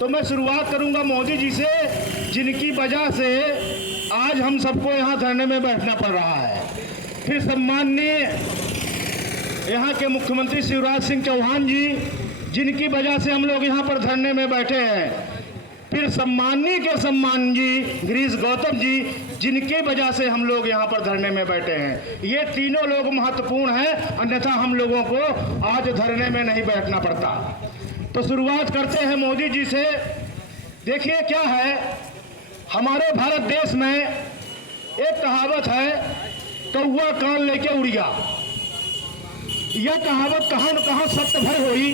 तो मैं शुरुआत करूंगा मोदी जी से, जिनकी वजह से आज हम सबको यहाँ धरने में बैठना पड़ रहा है। फिर सम्माननीय यहाँ के मुख्यमंत्री शिवराज सिंह चौहान जी, जिनकी वजह से हम लोग यहाँ पर धरने में बैठे हैं। फिर सम्माननीय के सम्मान जी गिरीश गौतम जी, जिनकी वजह से हम लोग यहाँ पर धरने में बैठे हैं। ये तीनों लोग महत्वपूर्ण हैं, अन्यथा हम लोगों को आज धरने में नहीं बैठना पड़ता। तो शुरुआत करते हैं मोदी जी से। देखिए क्या है, हमारे भारत देश में एक कहावत है, कौआ कान लेके उड़ गया। यह कहावत कहाँ न कहाँ सत्य भर हुई,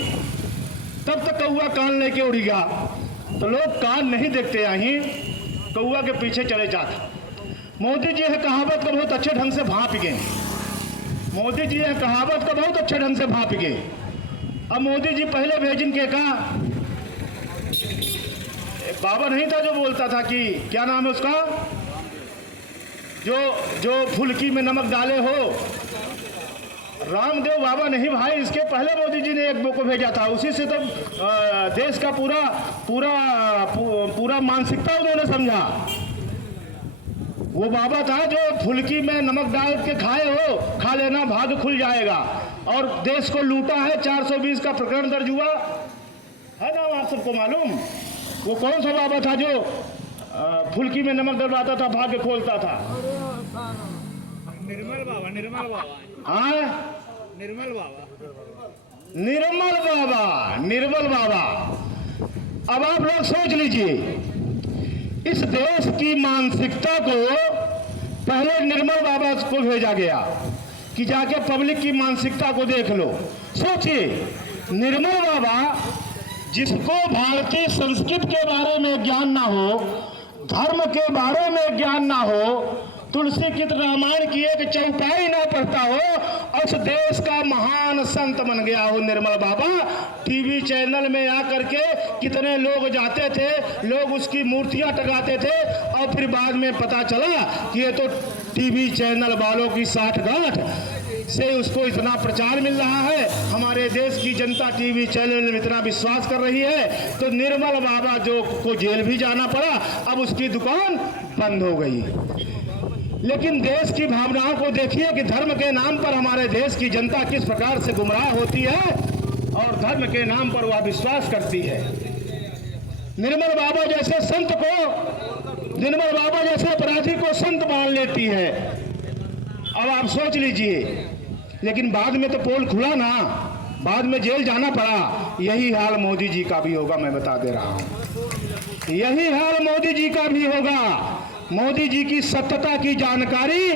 तब तक कौआ कान लेके उड़ गया। तो लोग कान नहीं देखते, यहीं कौआ के पीछे चले जाते। मोदी जी यह कहावत को बहुत अच्छे ढंग से भांप गए। मोदी जी यह कहावत को बहुत अच्छे ढंग से भांप गए। अब मोदी जी पहले भेजन के कहा, एक बाबा नहीं था जो बोलता था कि क्या नाम है उसका, जो फुल्की में नमक डाले हो, रामदेव बाबा नहीं भाई, इसके पहले मोदी जी ने एक बुक को भेजा था। उसी से तो देश का पूरा मानसिकता उन्होंने समझा। वो बाबा था जो फुल्की में नमक डाल के खाए हो, खा लेना भाग्य खुल जाएगा, और देश को लूटा है। 420 का प्रकरण दर्ज हुआ है ना, आप सबको मालूम। वो कौन सा बाबा था जो फुल्की में नमक डलवाता था, भाग्य खोलता था? निर्मल बाबा, निर्मल बाबा। हाँ, निर्मल बाबा, निर्मल बाबा, निर्मल बाबा। अब आप लोग सोच लीजिए, इस देश की मानसिकता को पहले निर्मल बाबा को भेजा गया कि जाके पब्लिक की मानसिकता को देख लो। सोचिए, निर्मल बाबा जिसको भारतीय संस्कृति के बारे में ज्ञान ना हो, धर्म के बारे में ज्ञान ना हो, तुलसी की रामायण की एक चौपाई ना पढ़ता हो, उस देश का महान संत बन गया हो निर्मल बाबा। टीवी चैनल में आकर के कितने लोग जाते थे, लोग उसकी मूर्तियां टंगाते थे, और फिर बाद में पता चला कि ये तो टीवी चैनल वालों की साठगांठ से उसको इतना प्रचार मिल रहा है। हमारे देश की जनता टीवी चैनल में इतना विश्वास कर रही है, तो निर्मल बाबा जो को जेल भी जाना पड़ा, अब उसकी दुकान बंद हो गई। लेकिन देश की भावनाओं को देखिए कि धर्म के नाम पर हमारे देश की जनता किस प्रकार से गुमराह होती है और धर्म के नाम पर वह विश्वास करती है। निर्मल बाबा जैसे संत को, निर्मल बाबा जैसे अपराधी को संत मान लेती है। अब आप सोच लीजिए, लेकिन बाद में तो पोल खुला ना, बाद में जेल जाना पड़ा। यही हाल मोदी जी का भी होगा, मैं बता दे रहा हूं। यही हाल मोदी जी का भी होगा। मोदी जी की सत्यता की जानकारी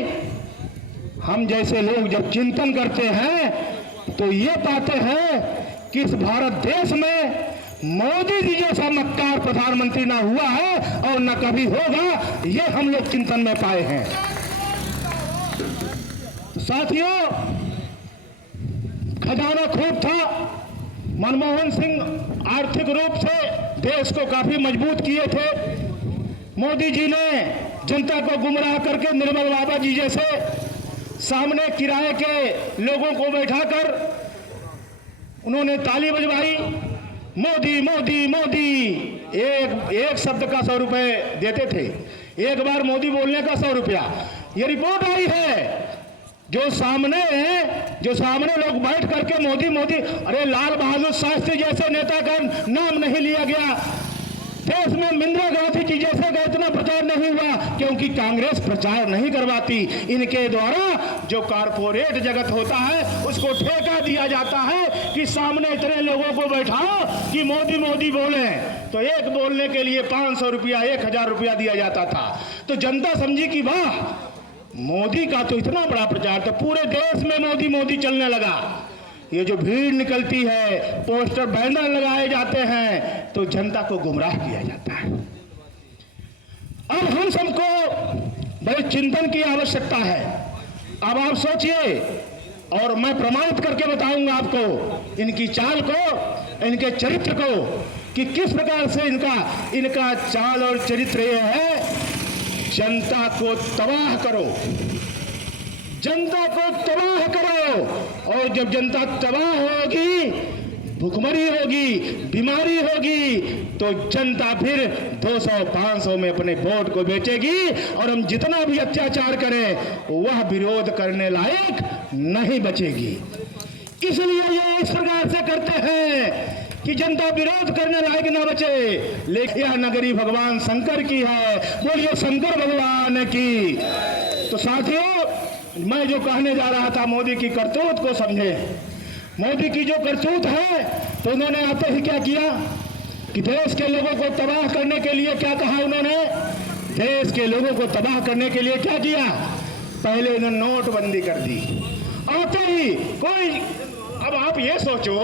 हम जैसे लोग जब चिंतन करते हैं तो ये पाते हैं कि इस भारत देश में मोदी जी जैसा मक्कार प्रधानमंत्री ना हुआ है और न कभी होगा, ये हम लोग चिंतन में पाए हैं। साथियों, खजाना खूब था। मनमोहन सिंह आर्थिक रूप से देश को काफी मजबूत किए थे। मोदी जी ने जनता को गुमराह करके निर्मल बाबा जी जैसे सामने किराए के लोगों को बैठाकर उन्होंने ताली बजवाई, मोदी मोदी मोदी। एक शब्द का 100 रुपए देते थे, एक बार मोदी बोलने का 100 रुपया। ये रिपोर्ट आई है, जो सामने लोग बैठ करके मोदी मोदी, अरे लाल बहादुर शास्त्री जैसे नेता का नाम नहीं लिया गया। देश में इंदिरा गांधी जी जैसे का इतना प्रचार नहीं हुआ, क्योंकि कांग्रेस प्रचार नहीं करवाती। इनके द्वारा जो कारपोरेट जगत होता है उसको ठेका दिया जाता है कि सामने इतने लोगों को बैठाओ कि मोदी मोदी बोले, तो एक बोलने के लिए 500 रुपया, 1000 रुपया दिया जाता था। तो जनता समझी कि वाह, मोदी का तो इतना बड़ा प्रचार, तो पूरे देश में मोदी मोदी चलने लगा। ये जो भीड़ निकलती है, पोस्टर बैनर लगाए जाते हैं, तो जनता को गुमराह किया जाता है। अब हम सबको बड़े चिंतन की आवश्यकता है। अब आप सोचिए, और मैं प्रमाणित करके बताऊंगा आपको इनकी चाल को, इनके चरित्र को, कि किस प्रकार से इनका चाल और चरित्र यह है, जनता को तबाह करो, जनता को तबाह करो, और जब जनता तबाह होगी भुखमरी होगी, बीमारी होगी, तो जनता फिर 200-500 में अपने वोट को बेचेगी और हम जितना भी अत्याचार करें वह विरोध करने लायक नहीं बचेगी। इसलिए ये इस प्रकार से करते हैं कि जनता विरोध करने लायक ना बचे। लेकिन यह नगरी भगवान शंकर की है, बोलिए शंकर भगवान की। तो साथियों, मैं जो कहने जा रहा था, मोदी की करतूत को समझे। मोदी की जो करतूत है, तो उन्होंने आते ही क्या किया कि देश के लोगों को तबाह करने के लिए क्या कहा उन्होंने, देश के लोगों को तबाह करने के लिए क्या किया, पहले उन्होंने नोटबंदी कर दी। आते ही कोई, अब आप ये सोचो,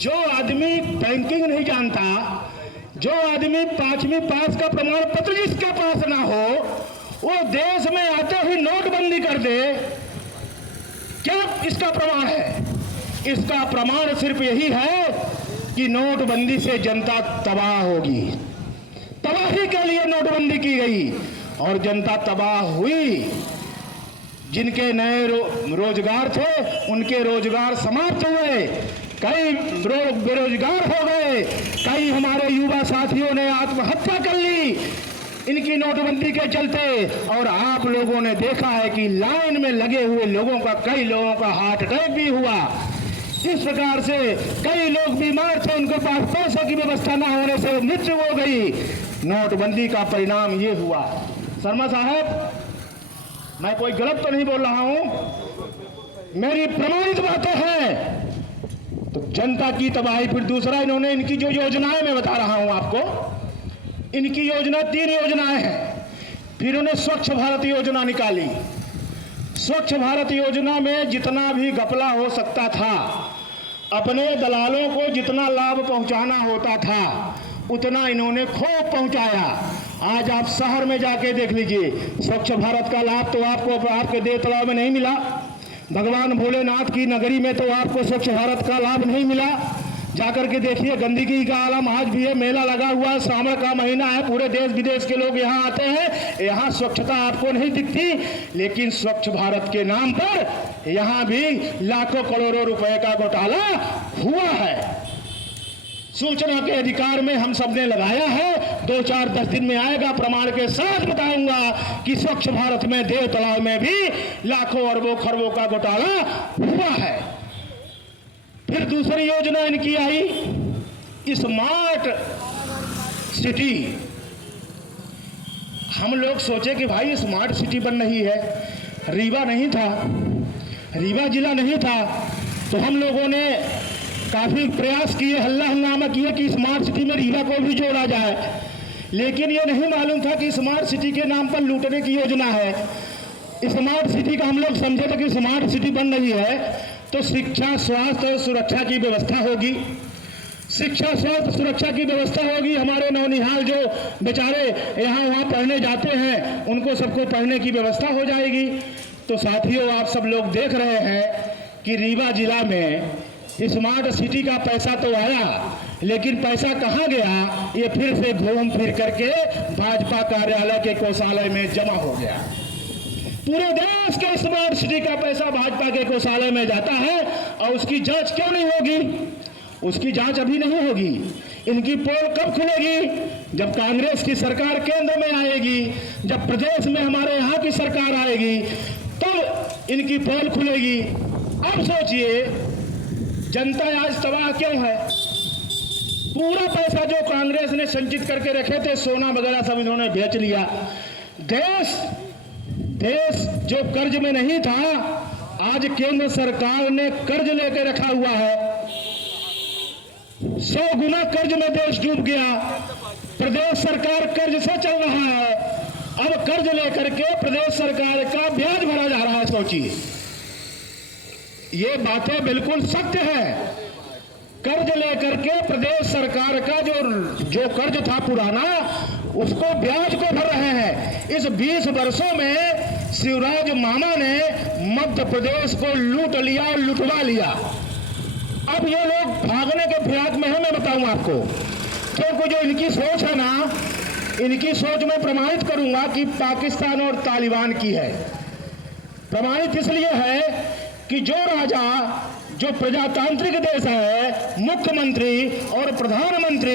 जो आदमी बैंकिंग नहीं जानता, जो आदमी 5वीं पास का प्रमाण पत्र जिसके पास ना हो, वो देश में आते ही नोटबंदी कर दे, क्या इसका प्रमाण है? इसका प्रमाण सिर्फ यही है कि नोटबंदी से जनता तबाह होगी। तबाही के लिए नोटबंदी की गई और जनता तबाह हुई। जिनके नए रोजगार थे उनके रोजगार समाप्त हुए, कई बेरोजगार हो गए, कई हमारे युवा साथियों ने आत्महत्या कर ली इनकी नोटबंदी के चलते। और आप लोगों ने देखा है कि लाइन में लगे हुए लोगों का, कई लोगों का हार्ट अटैक भी हुआ। इस प्रकार से कई लोग बीमार थे, उनके पास पैसे की व्यवस्था न होने से मृत्यु हो गई। नोटबंदी का परिणाम ये हुआ। शर्मा साहब, मैं कोई गलत तो नहीं बोल रहा हूं, मेरी प्रमाणित बातें हैं। तो जनता की तबाही। फिर दूसरा, इन्होंने इनकी जो योजनाएं मैं बता रहा हूं आपको, इनकी योजना 3 योजनाएं हैं। फिर उन्होंने स्वच्छ भारत योजना निकाली। स्वच्छ भारत योजना में जितना भी घपला हो सकता था, अपने दलालों को जितना लाभ पहुंचाना होता था, उतना इन्होंने खूब पहुंचाया। आज आप शहर में जाके देख लीजिए, स्वच्छ भारत का लाभ तो आपको आपके देव तालाब में नहीं मिला। भगवान भोलेनाथ की नगरी में तो आपको स्वच्छ भारत का लाभ नहीं मिला। जाकर के देखिए, गंदगी का आलम आज भी है। मेला लगा हुआ है, सावन का महीना है, पूरे देश विदेश के लोग यहाँ आते हैं। यहाँ स्वच्छता आपको नहीं दिखती, लेकिन स्वच्छ भारत के नाम पर यहाँ भी लाखों करोड़ों रुपए का घोटाला हुआ है। सूचना के अधिकार में हम सबने लगाया है। 2-4-10 दिन में आएगा, प्रमाण के साथ बताऊंगा कि स्वच्छ भारत में, देव तालाब में भी लाखों अरबों खरबों का घोटाला हुआ है। फिर दूसरी योजना इनकी आई, स्मार्ट सिटी। हम लोग सोचे कि भाई स्मार्ट सिटी बन रही है, रीवा नहीं था, रीवा जिला नहीं था, तो हम लोगों ने काफी प्रयास किए, हल्ला हंगामा किए कि स्मार्ट सिटी में रीवा को भी जोड़ा जाए। लेकिन ये नहीं मालूम था कि स्मार्ट सिटी के नाम पर लूटने की योजना है। स्मार्ट सिटी का हम लोग समझे थे कि स्मार्ट सिटी बन रही है तो शिक्षा, स्वास्थ्य और सुरक्षा की व्यवस्था होगी। शिक्षा, स्वास्थ्य, सुरक्षा की व्यवस्था होगी। हमारे नौनिहाल जो बेचारे यहाँ वहाँ पढ़ने जाते हैं, उनको सबको पढ़ने की व्यवस्था हो जाएगी। तो साथियों, आप सब लोग देख रहे हैं कि रीवा जिला में स्मार्ट सिटी का पैसा तो आया, लेकिन पैसा कहाँ गया, ये फिर से घूम फिर करके भाजपा कार्यालय के कोषालय में जमा हो गया। पूरे देश के स्मार्ट सिटी का पैसा भाजपा के कोषालय में जाता है और उसकी जांच क्यों नहीं होगी? उसकी जांच अभी नहीं होगी। इनकी पोल कब खुलेगी? जब कांग्रेस की सरकार केंद्र में आएगी, जब प्रदेश में हमारे यहाँ की सरकार आएगी, तब इनकी पोल खुलेगी। अब सोचिए, जनता आज तबाह क्यों है? पूरा पैसा जो कांग्रेस ने संचित करके रखे थे, सोना वगैरह सब इन्होंने बेच लिया। देश जो कर्ज में नहीं था, आज केंद्र सरकार ने कर्ज लेके रखा हुआ है। 100 गुना कर्ज में देश डूब गया। प्रदेश सरकार कर्ज से चल रहा है। अब कर्ज लेकर के प्रदेश सरकार का ब्याज भरा जा रहा है। सोचिए, ये बातें बिल्कुल सत्य है। कर्ज लेकर के प्रदेश सरकार का जो कर्ज था पुराना, उसको ब्याज को भर रहे हैं। इस 20 वर्षों में शिवराज मामा ने मध्य प्रदेश को लूट लिया और लुटवा लिया। अब ये लोग भागने के फिराक में है। मैं बताऊं आपको, क्योंकि जो इनकी सोच है ना, इनकी सोच में प्रमाणित करूंगा कि पाकिस्तान और तालिबान की है। प्रमाणित इसलिए है कि जो राजा, जो प्रजातांत्रिक देश है, मुख्यमंत्री और प्रधानमंत्री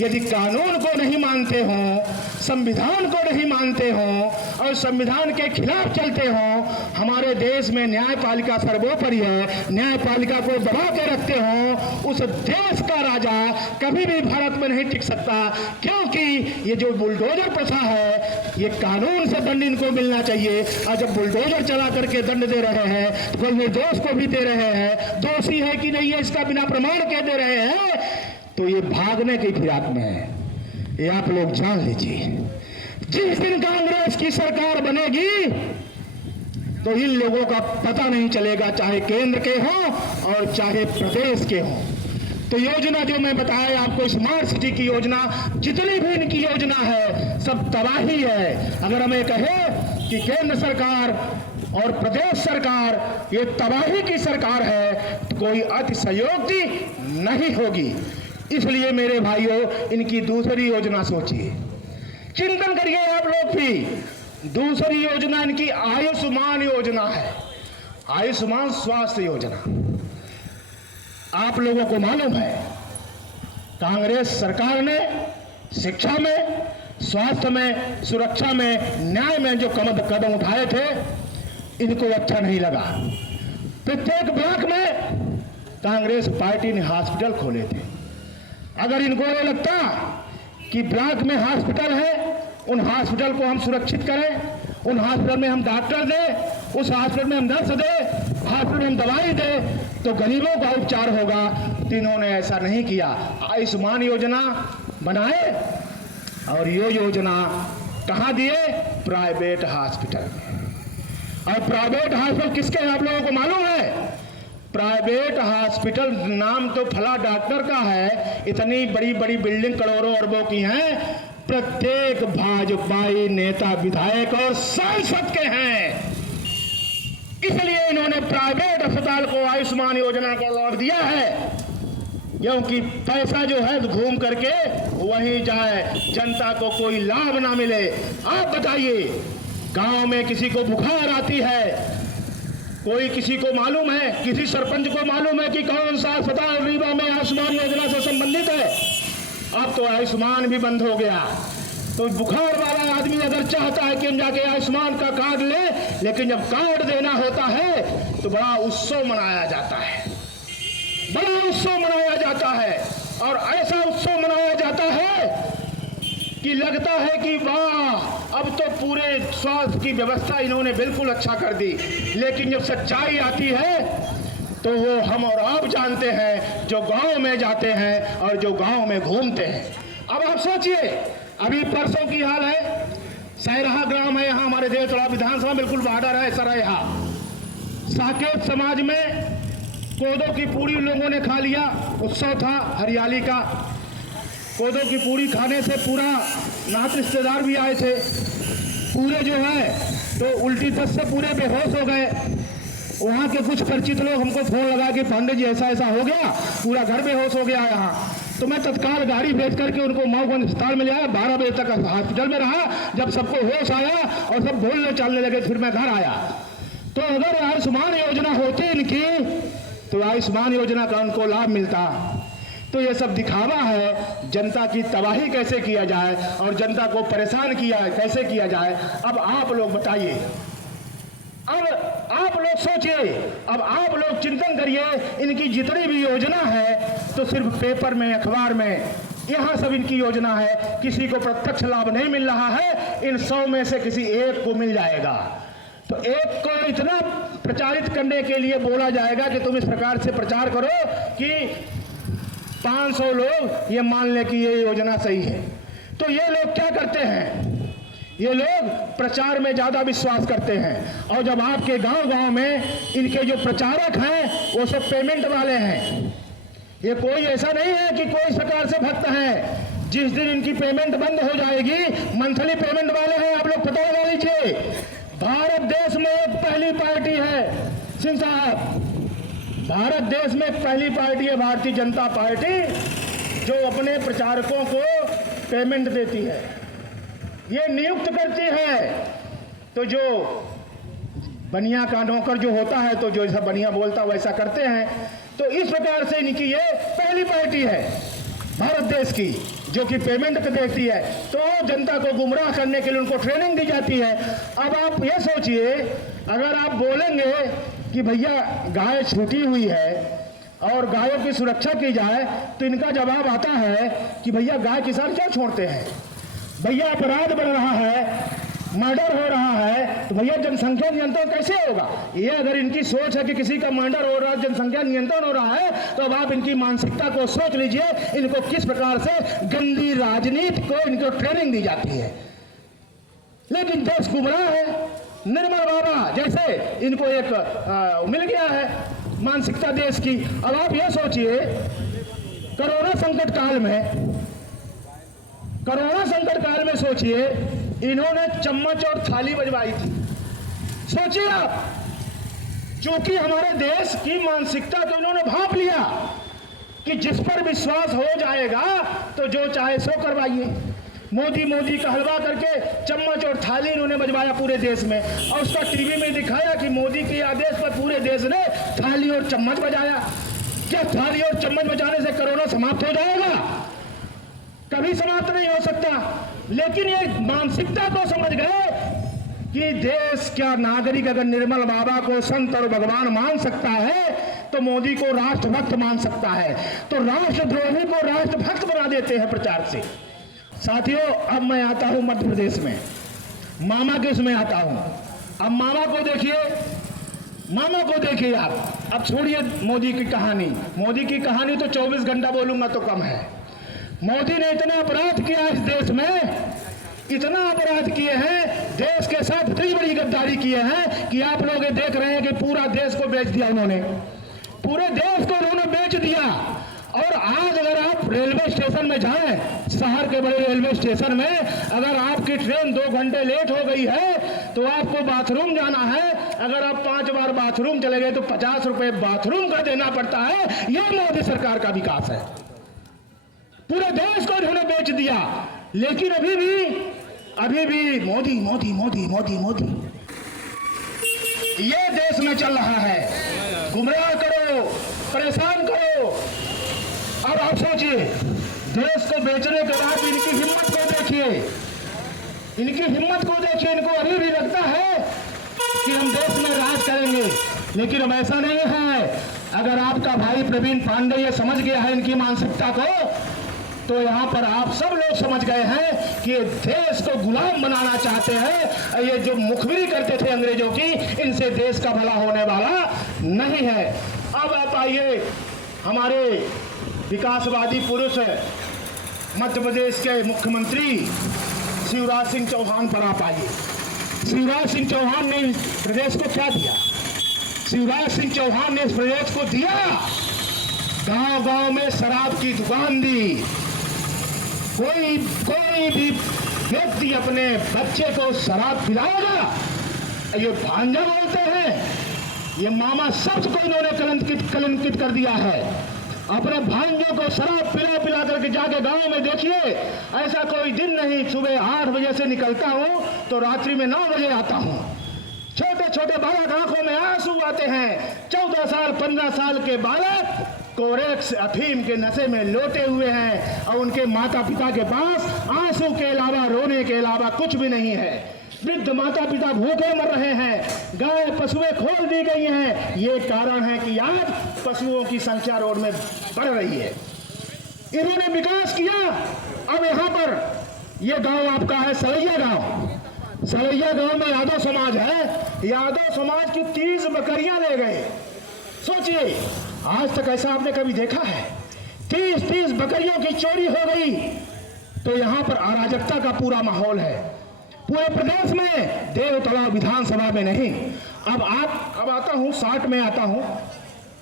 यदि कानून को नहीं मानते हों, संविधान को नहीं मानते हों और संविधान के खिलाफ चलते हों, हमारे देश में न्यायपालिका सर्वोपरि है, न्यायपालिका को दबा के रखते हों, उस देश का राजा कभी भी भारत में नहीं टिक सकता। क्योंकि ये जो बुलडोजर प्रथा है, ये कानून से दंड इनको मिलना चाहिए। और जब बुलडोजर चला करके दंड दे रहे हैं तो कोई निर्दोष को भी दे रहे हैं, दोषी है कि नहीं है इसका बिना प्रमाण कह दे रहे हैं, तो ये भागने की फिराक में है। ये आप लोग जान लीजिए, जिस दिन कांग्रेस की सरकार बनेगी तो इन लोगों का पता नहीं चलेगा, चाहे केंद्र के हों और चाहे प्रदेश के हों। तो योजना जो मैं बताया आपको, स्मार्ट सिटी की योजना, जितनी भी इनकी योजना है सब तबाही है। अगर हमें कहे कि केंद्र सरकार और प्रदेश सरकार ये तबाही की सरकार है तो कोई अतिशयोक्ति नहीं होगी। इसलिए मेरे भाइयों, इनकी दूसरी योजना सोचिए, चिंतन करिए आप लोग भी। दूसरी योजना इनकी आयुष्मान योजना है, आयुष्मान स्वास्थ्य योजना। आप लोगों को मालूम है कांग्रेस सरकार ने शिक्षा में, स्वास्थ्य में, सुरक्षा में, न्याय में जो कदम उठाए थे, इनको अच्छा नहीं लगा। प्रत्येक ब्लॉक में कांग्रेस पार्टी ने हॉस्पिटल खोले थे। अगर इनको ये लगता कि ब्लॉक में हॉस्पिटल है, उन हॉस्पिटल को हम सुरक्षित करें, उन हॉस्पिटल में हम डॉक्टर दें, उस हॉस्पिटल में हम नर्स दें, हॉस्पिटल में हम दवाई दें, तो गरीबों का उपचार होगा। तो इन्होंने ऐसा नहीं किया। आयुष्मान योजना बनाए और ये योजना कहाँ दिए? प्राइवेट हॉस्पिटल में। और प्राइवेट हॉस्पिटल किसके हैं आप लोगों को मालूम है? प्राइवेट हॉस्पिटल नाम तो फला डॉक्टर का है, इतनी बड़ी बड़ी बिल्डिंग करोड़ों अरबों की हैं, प्रत्येक भाजपाई नेता, विधायक और सांसद के हैं। इसलिए इन्होंने प्राइवेट अस्पताल को आयुष्मान योजना को लौट दिया है, क्योंकि पैसा जो है घूम करके वहीं जाए, जनता को कोई लाभ ना मिले। आप बताइए, गांव में किसी को बुखार आती है, कोई किसी को मालूम है, किसी सरपंच को मालूम है कि कौन सा अस्पताल रीवा में आयुष्मान योजना से संबंधित है? अब तो आयुष्मान भी बंद हो गया। तो बुखार वाला आदमी अगर चाहता है कि हम जाके आयुष्मान का कार्ड ले, लेकिन जब कार्ड देना होता है तो बड़ा उत्सव मनाया जाता है, बड़ा उत्सव मनाया जाता है। और ऐसा उत्सव मनाया जाता है कि लगता है कि वाह, अब तो पूरे स्वास्थ्य की व्यवस्था इन्होंने बिल्कुल अच्छा कर दी। लेकिन जब सच्चाई आती है तो वो हम और आप जानते हैं, जो गांव में जाते हैं और जो गांव में घूमते हैं। अब आप सोचिए, अभी परसों की हाल है, सैरहा ग्राम है, यहाँ हमारे देवतला विधानसभा बिल्कुल बॉर्डर है सराहा। साकेत समाज में कोदो की पूड़ी लोगों ने खा लिया, उत्सव था हरियाली का। कोदो की पूड़ी खाने से पूरा नात रिश्तेदार भी आए थे, पूरे जो है तो उल्टी दस्त से पूरे बेहोश हो गए। वहाँ के कुछ परिचित लोग हमको फोन लगा कि पांडे जी ऐसा ऐसा हो गया, पूरा घर बेहोश हो गया यहाँ। तो मैं तत्काल गाड़ी भेज करके उनको मऊगंज अस्पताल में ले आया, 12 बजे तक हॉस्पिटल में रहा। जब सबको होश आया और सब बोलने चलने लगे, फिर मैं घर आया। तो अगर आयुष्मान योजना होती इनकी, तो आयुष्मान योजना का उनको लाभ मिलता। तो ये सब दिखावा है, जनता की तबाही कैसे किया जाए और जनता को परेशान कैसे किया जाए। अब आप लोग बताइए, अब आप लोग सोचिए, अब आप लोग चिंतन करिए। इनकी जितनी भी योजना है तो सिर्फ पेपर में, अखबार में, यहाँ सब इनकी योजना है। किसी को प्रत्यक्ष लाभ नहीं मिल रहा है। इन 100 में से किसी एक को मिल जाएगा। तो एक को इतना प्रचारित करने के लिए बोला जाएगा कि तुम इस प्रकार से प्रचार करो कि 500 लोग ये मान लें कि ये योजना सही है। तो ये लोग क्या करते हैं? ये लोग प्रचार में ज्यादा विश्वास करते हैं। और जब आपके गांव-गांव में इनके जो प्रचारक हैं वो सब पेमेंट वाले हैं। ये कोई ऐसा नहीं है कि कोई सरकार से भक्त है। जिस दिन इनकी पेमेंट बंद हो जाएगी, मंथली पेमेंट वाले हैं, आप लोग पता लगा लीजिए। भारत देश में एक पहली पार्टी है, सिंह साहब, भारत देश में पहली पार्टी है भारतीय जनता पार्टी, जो अपने प्रचारकों को पेमेंट देती है, ये नियुक्त करती है। तो जो बनिया का नौकर जो होता है, तो जो ऐसा बनिया बोलता वैसा करते हैं। तो इस प्रकार से इनकी ये पहली पार्टी है भारत देश की जो कि पेमेंट देती है, तो जनता को गुमराह करने के लिए उनको ट्रेनिंग दी जाती है। अब आप ये सोचिए, अगर आप बोलेंगे कि भैया गाय छूटी हुई है और गायों की सुरक्षा की जाए, तो इनका जवाब आता है कि भैया गाय किसान क्यों छोड़ते हैं, भैया अपराध बढ़ रहा है, मर्डर हो रहा है, तो भैया जनसंख्या नियंत्रण कैसे होगा। ये अगर इनकी सोच है कि किसी का मर्डर हो रहा है, जनसंख्या नियंत्रण हो रहा है, तो अब आप इनकी मानसिकता को सोच लीजिए, इनको किस प्रकार से गंदी राजनीति को इनको ट्रेनिंग दी जाती है। लेकिन देश गुमराह है, निर्मल बाबा जैसे इनको एक मिल गया है मानसिकता देश की। अब आप ये सोचिए, कोरोना संकट काल में सोचिए, इन्होंने चम्मच और थाली बजवाई थी। सोचिए आप, चूंकि हमारे देश की मानसिकता को इन्होंने भांप लिया कि जिस पर विश्वास हो जाएगा तो जो चाहे सो करवाइए। मोदी मोदी का हलवा करके चम्मच और थाली इन्होंने बजवाया पूरे देश में, और उसका टीवी में दिखाया कि मोदी के आदेश पर पूरे देश ने थाली और चम्मच बजाया। क्या थाली और चम्मच बजाने से कोरोना समाप्त हो जाएगा? कभी समाप्त नहीं हो सकता। लेकिन ये मानसिकता को समझ गए कि देश क्या नागरिक अगर निर्मल बाबा को संत और भगवान मान सकता है तो मोदी को राष्ट्रभक्त मान सकता है, तो राष्ट्रद्रोही को राष्ट्रभक्त बना देते हैं प्रचार से। साथियों, अब मैं आता हूं मध्य प्रदेश में, मामा के उसमें आता हूं। अब मामा को देखिए आप। अब छोड़िए मोदी की कहानी तो 24 घंटा बोलूंगा तो कम है। मोदी ने इतना अपराध किया इस देश में, इतना अपराध किए हैं, देश के साथ इतनी बड़ी गद्दारी किए हैं कि आप लोग ये देख रहे हैं कि पूरा देश को बेच दिया उन्होंने, पूरे देश को उन्होंने बेच दिया। और आज अगर आप रेलवे स्टेशन में जाएं, शहर के बड़े रेलवे स्टेशन में अगर आपकी ट्रेन 2 घंटे लेट हो गई है तो आपको बाथरूम जाना है, अगर आप 5 बार बाथरूम चले गए तो 50 रुपए बाथरूम का देना पड़ता है। यह मोदी सरकार का विकास है। पूरे देश को इन्होंने बेच दिया, लेकिन अभी भी मोदी मोदी मोदी मोदी मोदी ये देश में चल रहा है। गुमराह करो, परेशान करो। अब आप सोचिए, देश को बेचने के बाद इनकी हिम्मत को देखिए, इनको अभी भी लगता है कि हम देश में राज करेंगे, लेकिन अब ऐसा नहीं है। अगर आपका भाई प्रवीण पांडे ये समझ गया है इनकी मानसिकता को, तो यहाँ पर आप सब लोग समझ गए हैं कि ये देश को गुलाम बनाना चाहते हैं। ये जो मुखबिरी करते थे अंग्रेजों की, इनसे देश का भला होने वाला नहीं है। अब आप आइए हमारे विकासवादी पुरुष मध्य प्रदेश के मुख्यमंत्री शिवराज सिंह चौहान पर आप आइए। शिवराज सिंह चौहान ने प्रदेश को क्या दिया? शिवराज सिंह चौहान ने इस प्रदेश को दिया, गांव-गांव में शराब की दुकान दी। कोई भी व्यक्ति अपने बच्चे को शराब पिलाएगा, ये भांजा बोलते हैं। ये मामा शब्द को इन्होंने कलंकित कर दिया है। अपने भांजों को शराब पिला करके जाके गांव में देखिए, ऐसा कोई दिन नहीं, सुबह 8 बजे से निकलता हूं तो रात्रि में 9 बजे आता हूं। छोटे छोटे बालक आंखों में आंसू आते हैं। 14 साल 15 साल के बालक कोरेक्स अफीम के नशे में लोटे हुए हैं और उनके माता पिता के पास आंसू के अलावा, रोने के अलावा कुछ भी नहीं है। वृद्ध माता पिता भूखे मर रहे हैं, गाय पशुएं खोल दी गई हैं। ये कारण है कि आज पशुओं की संख्या रोड में बढ़ रही है। इन्होंने विकास किया। अब यहाँ पर ये गांव आपका है सलैया गांव में यादव समाज है। यादव समाज की 30 बकरियां ले गए। सोचिए, आज तक ऐसा आपने कभी देखा है? 30 बकरियों की चोरी हो गई। तो यहाँ पर अराजकता का पूरा माहौल है पूरे प्रदेश में, देवतला विधानसभा में नहीं। अब आता हूँ 60 में आता हूँ।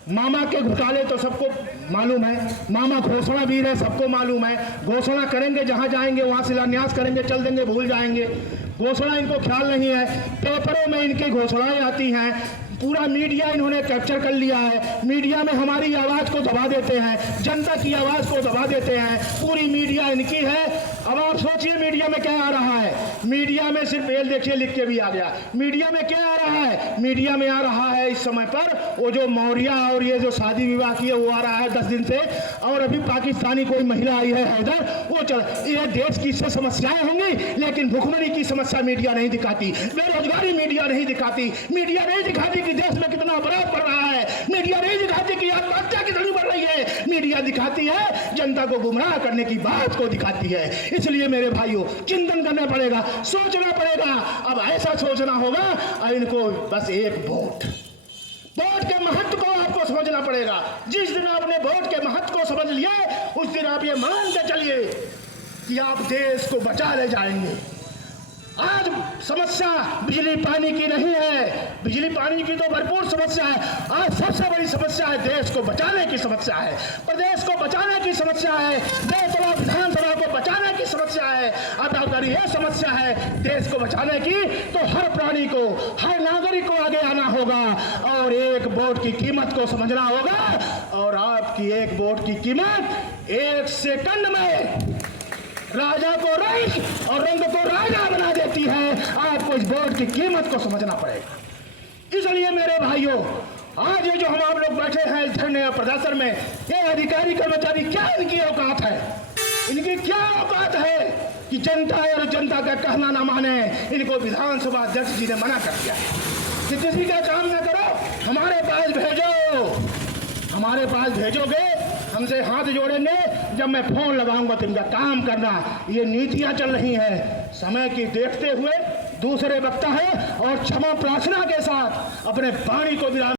मामा के घोटाले तो सबको मालूम है, मामा घोषणा वीर है, सबको मालूम है। घोषणा करेंगे, जहां जाएंगे वहां शिलान्यास करेंगे, चल देंगे, भूल जाएंगे। घोषणा इनको ख्याल नहीं है। पेपरों में इनकी घोषणाएं आती हैं, पूरा मीडिया इन्होंने कैप्चर कर लिया है। मीडिया में हमारी आवाज को दबा देते हैं, जनता की आवाज को दबा देते हैं। पूरी मीडिया इनकी है। अब आप सोचिए मीडिया में क्या आ रहा है। मीडिया में सिर्फ ये देखिए लिख के भी आ गया। मीडिया में क्या आ रहा है? मीडिया में आ रहा है इस समय पर वो जो मौर्या और ये जो शादी विवाह की है वो आ रहा है 10 दिन से, और अभी पाकिस्तानी कोई महिला आई है हैदर, वो चल। ये देश की इससे समस्याएं होंगी, लेकिन भुखमरी की समस्या मीडिया नहीं दिखाती, बेरोजगारी मीडिया नहीं दिखाती, मीडिया नहीं दिखाती कि देश में कितना अपराध बढ़ रहा है, मीडिया नहीं दिखाती कि आत्महत्या कितनी बढ़ रही है, मीडिया दिखाती है जनता को गुमराह करने की बात को दिखाती है। इसलिए मेरे भाइयों चिंतन करना पड़ेगा, सोचना पड़ेगा। अब ऐसा सोचना होगा और इनको बस एक वोट के महत्व को आपको समझना पड़ेगा। जिस दिन आपने वोट के महत्व को समझ लिया उस दिन आप ये मान के चलिए कि आप देश को बचा ले जाएंगे। आज समस्या बिजली पानी की नहीं है, बिजली पानी की तो भरपूर समस्या है। आज सबसे बड़ी समस्या है देश को बचाने की समस्या है, प्रदेश को बचाने की समस्या है, लोकसभा विधानसभा को बचाने की समस्या है। अब अगर यह समस्या है देश को बचाने की, तो हर प्राणी को, हर नागरिक को आगे आना होगा और एक वोट की कीमत को समझना होगा। और आपकी एक वोट की कीमत 1 सेकंड में राजा को रंग और रंग को राजा बना देती है। आपको इस वोट की कीमत को समझना पड़ेगा। इसलिए मेरे भाइयों, आज ये जो हम आप लोग बैठे हैं इस धरने और प्रदर्शन में, ये अधिकारी कर्मचारी क्या इनकी औकात है? इनकी क्या औकात है कि जनता और जनता का कहना ना माने? इनको विधानसभा अध्यक्ष जी ने मना कर दिया कि किसी का काम ना करो, हमारे पास भेजो। हमारे पास भेजोगे, हमसे हाथ जोड़ेंगे, जब मैं फोन लगाऊंगा तो इनका काम करना। ये नीतियां चल रही हैं। समय की देखते हुए दूसरे वक्ता है और क्षमा प्रार्थना के साथ अपने वाणी को विराम